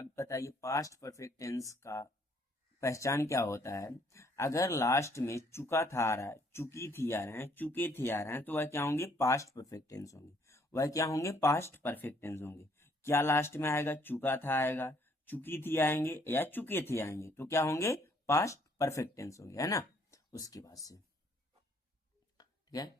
अब बताइए past perfect tense का पहचान क्या होता है। अगर लास्ट में चुका था आ रहा है, चुकी थी आ रहे हैं, चुके थे आ रहे हैं, तो वह क्या होंगे, पास्ट परफेक्ट टेंस होंगे। वह क्या होंगे, पास्ट परफेक्ट टेंस होंगे। क्या लास्ट में आएगा, चुका था आएगा, चुकी थी आएंगे या चुके थे आएंगे, तो क्या होंगे, पास्ट परफेक्ट टेंस होंगे, है ना। उसके बाद से ठीक है,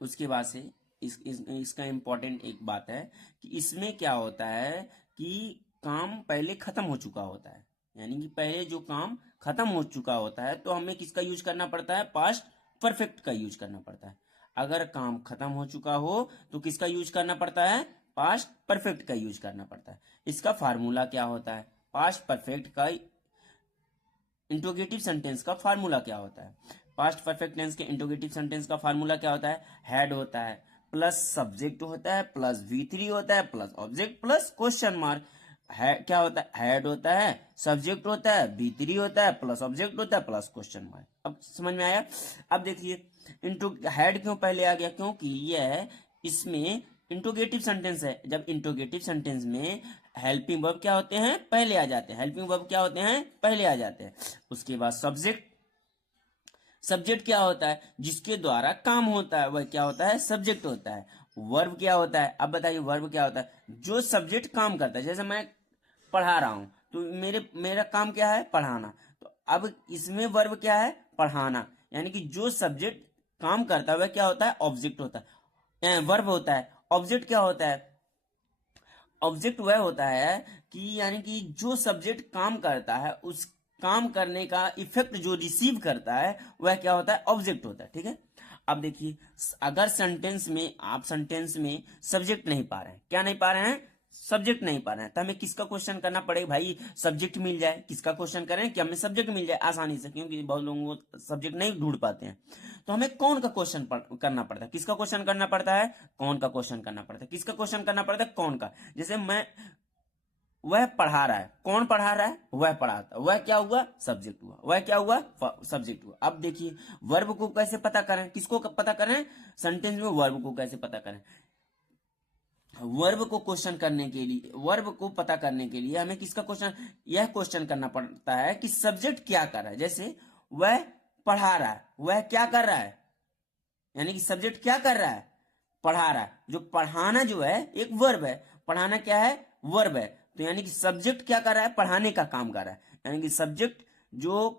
उसके बाद से इसका इम्पोर्टेंट एक बात है कि इसमें क्या होता है कि काम पहले खत्म हो चुका होता है, यानी कि पहले जो काम खत्म हो चुका होता है तो हमें किसका यूज करना पड़ता है, पास्ट परफेक्ट का यूज करना पड़ता है। अगर काम खत्म हो चुका हो तो किसका यूज करना पड़ता है, पास्ट परफेक्ट का यूज करना पड़ता है। इसका फार्मूला क्या होता है, पास्ट परफेक्ट का इंट्रोगेटिव सेंटेंस का फार्मूला क्या होता है। पास्ट परफेक्ट टेंस के इंट्रोगेटिव सेंटेंस का फार्मूला क्या होता है, हेड होता है प्लस सब्जेक्ट होता है प्लस V3 होता है plus object plus question mark. है क्या होता है, हेड होता है, सब्जेक्ट होता है, V3 होता है प्लस ऑब्जेक्ट होता है प्लस क्वेश्चन मार्क। अब समझ में आया। अब देखिए इंटू हेड क्यों पहले आ गया, क्योंकि यह इसमें इंट्रोगेटिव सेंटेंस है। जब इंट्रोगेटिव सेंटेंस में हेल्पिंग वर्ब क्या होते हैं, पहले आ जाते हैं। हेल्पिंग वर्ब क्या होते हैं, पहले आ जाते हैं। उसके बाद सब्जेक्ट, सब्जेक्ट क्या होता है, जिसके द्वारा काम होता है वह क्या होता है, सब्जेक्ट होता है। वर्ब क्या होता है, अब बताइए वर्ब क्या होता है, जो सब्जेक्ट काम करता है। जैसे मैं पढ़ा रहा हूं तो मेरा काम क्या है, पढ़ाना। तो अब इसमें वर्ब क्या है, पढ़ाना, यानी कि जो सब्जेक्ट काम करता है वह क्या होता है, ऑब्जेक्ट होता है, वर्ब होता है। ऑब्जेक्ट क्या होता है, ऑब्जेक्ट वह होता है कि यानी कि जो सब्जेक्ट काम करता है उस काम करने का इफेक्ट जो रिसीव करता है वह क्या होता है, ऑब्जेक्ट होता है। ठीक है। अब देखिए अगर सेंटेंस में आप सेंटेंस में सब्जेक्ट नहीं पा रहे हैं, क्या नहीं पा रहे हैं, सब्जेक्ट नहीं पा रहे हैं, तो हमें किसका क्वेश्चन करना पड़ेगा, भाई सब्जेक्ट मिल जाए। किसका क्वेश्चन करें कि हमें सब्जेक्ट मिल जाए आसानी से, क्योंकि बहुत लोगों को सब्जेक्ट नहीं ढूंढ पाते हैं। तो हमें कौन का क्वेश्चन करना पड़ता है, किसका क्वेश्चन करना पड़ता है, कौन का क्वेश्चन करना पड़ता है। किसका क्वेश्चन करना पड़ता है, कौन का। जैसे मैं, वह पढ़ा रहा है, कौन पढ़ा रहा है, वह पढ़ाता, वह क्या हुआ, सब्जेक्ट हुआ, वह क्या हुआ, सब्जेक्ट हुआ। अब देखिए वर्ब को कैसे पता करें, किसको पता करें, सेंटेंस में वर्ब को कैसे पता करें। वर्ब को क्वेश्चन करने के लिए, वर्ब को पता करने के लिए हमें किसका क्वेश्चन, यह क्वेश्चन करना पड़ता है कि सब्जेक्ट क्या कर रहा है। जैसे वह पढ़ा रहा है, वह क्या कर रहा है, यानी कि सब्जेक्ट क्या कर रहा है, पढ़ा रहा है। जो पढ़ाना जो है एक वर्ब है, पढ़ाना क्या है, वर्ब है। तो यानी कि सब्जेक्ट क्या कर रहा है, पढ़ाने का काम कर रहा है। यानी कि सब्जेक्ट जो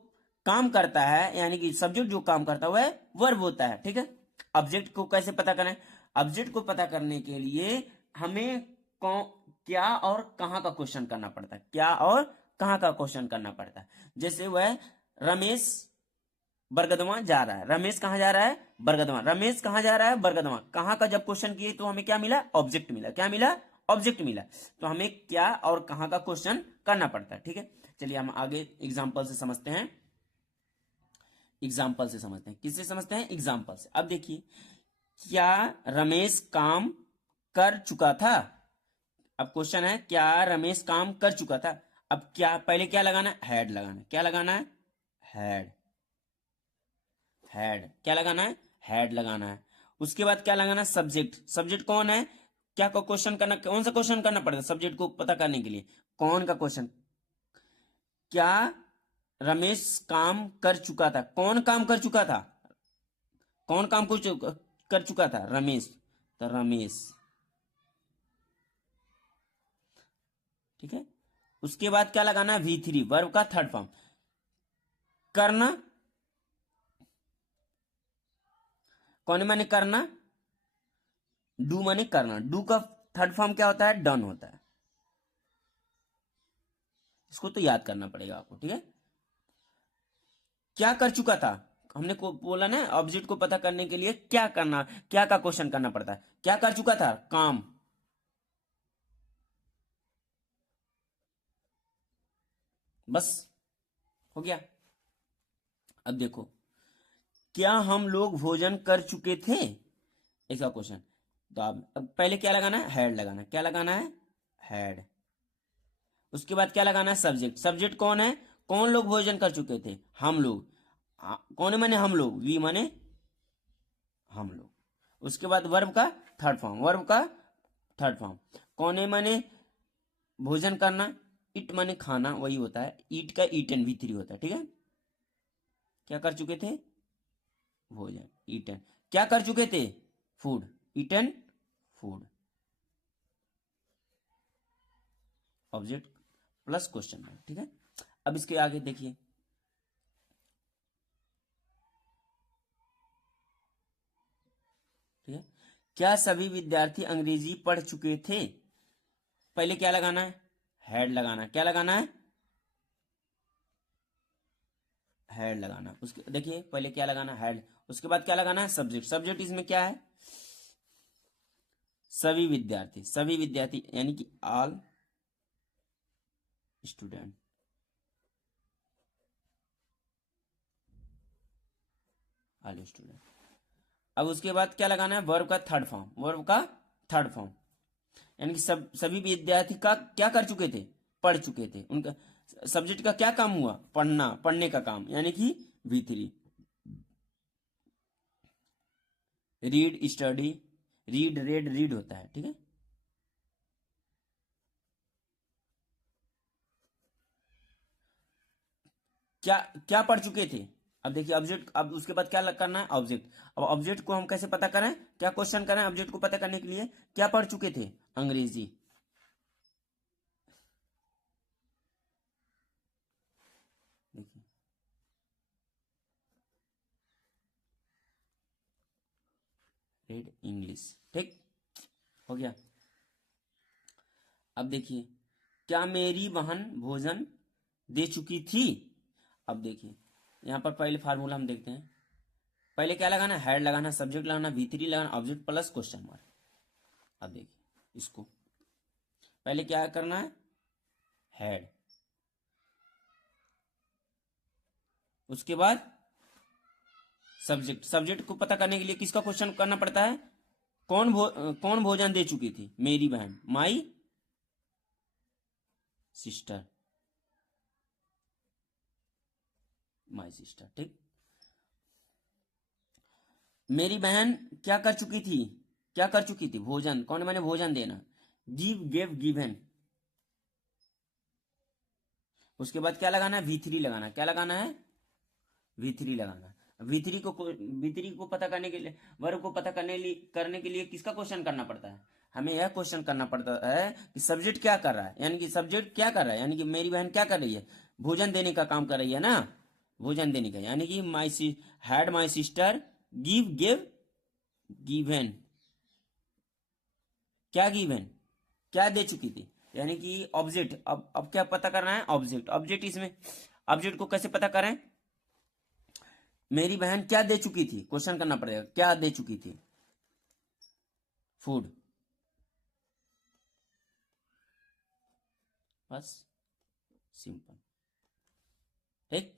काम करता है, यानी कि सब्जेक्ट जो काम करता है वह वर्ब होता है। ठीक है। ऑब्जेक्ट को कैसे पता करें, ऑब्जेक्ट को पता करने के लिए हमें कौन, क्या और कहां का क्वेश्चन करना पड़ता है, क्या और कहां का क्वेश्चन करना पड़ता है। जैसे वह रमेश बरगदवा जा रहा है, रमेश कहाँ जा रहा है, बरगदवा, रमेश कहाँ जा रहा है, बरगदवा। कहाँ का जब क्वेश्चन किए तो हमें क्या मिला, ऑब्जेक्ट मिला, क्या मिला, ऑब्जेक्ट मिला। तो हमें क्या और कहाँ का क्वेश्चन करना पड़ता है। ठीक है, चलिए हम आगे एग्जाम्पल से समझते हैं। एग्जाम्पल से समझते हैं, किससे समझते हैं, एग्जाम्पल से। अब देखिए क्या रमेश काम कर चुका था। अब क्वेश्चन है क्या रमेश काम कर चुका था। अब क्या पहले क्या लगाना है, हेड लगाना है। क्या लगाना है, हेड, हेड क्या लगाना है, हेड लगाना है। उसके बाद क्या लगाना है, सब्जेक्ट। सब्जेक्ट कौन है, क्या को क्वेश्चन करना, कौन सा क्वेश्चन करना पड़ेगा सब्जेक्ट को पता करने के लिए, कौन का क्वेश्चन। क्या रमेश काम कर चुका था, कौन काम कर चुका था, कौन काम कर चुका था, रमेश, तो रमेश। ठीक है। उसके बाद क्या लगाना है, V3 वर्ब का थर्ड फॉर्म, करना, कौन माने करना, डू माने करना, डू का थर्ड फॉर्म क्या होता है, डन होता है। इसको तो याद करना पड़ेगा आपको। ठीक है। क्या कर चुका था, हमने को बोला ना ऑब्जेक्ट को पता करने के लिए क्या करना, क्या का क्वेश्चन करना पड़ता है। क्या कर चुका था, काम, बस हो गया। अब देखो क्या हम लोग भोजन कर चुके थे, ऐसा क्वेश्चन। तो अब पहले क्या लगाना है, हेड लगाना है। क्या लगाना है, हेड। उसके बाद क्या लगाना है, सब्जेक्ट। सब्जेक्ट कौन है, कौन लोग भोजन कर चुके थे, हम लोग। कौन माने हम लोग, वी माने हम लोग। उसके बाद वर्ब का थर्ड फॉर्म, वर्ब का थर्ड फॉर्म, कौन माने भोजन करना, इट माने खाना, वही होता है। ईट का ईटन V3 होता है, ठीक है। क्या कर चुके थे? भोजन, ईटन। क्या कर चुके थे? Food, eaten food. Object plus question mark, ठीक है। अब इसके आगे देखिए, ठीक है। क्या सभी विद्यार्थी अंग्रेजी पढ़ चुके थे? पहले क्या लगाना है? हैड लगाना है। क्या लगाना है? हैड लगाना। उसके देखिए पहले क्या लगाना है? हैड। उसके बाद क्या लगाना है? सब्जेक्ट। सब्जेक्ट इसमें क्या है? सभी विद्यार्थी। सभी विद्यार्थी यानी कि ऑल स्टूडेंट। All student. अब उसके बाद क्या लगाना है? वर्ब का थर्ड फॉर्म। वर्ब का थर्ड फॉर्म यानी कि सभी विद्यार्थी का क्या कर चुके थे? पढ़ चुके थे। उनका सब्जेक्ट का क्या काम हुआ? पढ़ना, पढ़ने का काम, यानी कि V3। Read, study, read, red, read होता है, ठीक है। क्या क्या पढ़ चुके थे? अब देखिए ऑब्जेक्ट, अब उसके बाद क्या करना है? ऑब्जेक्ट। अब ऑब्जेक्ट को हम कैसे पता करें? क्या क्वेश्चन करें ऑब्जेक्ट को पता करने के लिए? क्या पढ़ चुके थे? अंग्रेजी। देखिए, रेड इंग्लिश, ठीक हो गया। अब देखिए, क्या मेरी बहन भोजन दे चुकी थी? अब देखिए यहां पर पहले फार्मूला हम देखते हैं। पहले क्या लगाना है? हेड लगाना, सब्जेक्ट लगाना, V3 लगाना, ऑब्जेक्ट प्लस क्वेश्चन मार्क। अब देखिए इसको पहले क्या करना है? हेड। उसके बाद सब्जेक्ट। सब्जेक्ट को पता करने के लिए किसका क्वेश्चन करना पड़ता है? कौन भोजन दे चुकी थी? मेरी बहन, माई सिस्टर। माई सिस्टर, ठीक। मेरी बहन क्या कर चुकी थी? क्या कर चुकी थी? भोजन। कौन मैंने भोजन देना? Give, gave, given. उसके बाद क्या लगाना है? V3 लगाना। क्या लगाना है? V3 लगाना। V3 को पता करने के लिए, वर्ग को पता करने के लिए किसका क्वेश्चन करना पड़ता है? हमें यह क्वेश्चन करना पड़ता है कि सब्जेक्ट क्या कर रहा है, यानी कि सब्जेक्ट क्या कर रहा है, यानी कि मेरी बहन क्या कर रही है? भोजन देने का काम कर रही है ना। भोजन देने का यानी कि had my sister give, give, given. क्या गिवन? क्या दे चुकी थी? यानी कि ऑब्जेक्ट। अब क्या पता करना है? ऑब्जेक्ट। ऑब्जेक्ट इसमें, ऑब्जेक्ट को कैसे पता करें? मेरी बहन क्या दे चुकी थी? क्वेश्चन करना पड़ेगा, क्या दे चुकी थी? फूड। बस, सिंपल, ठीक।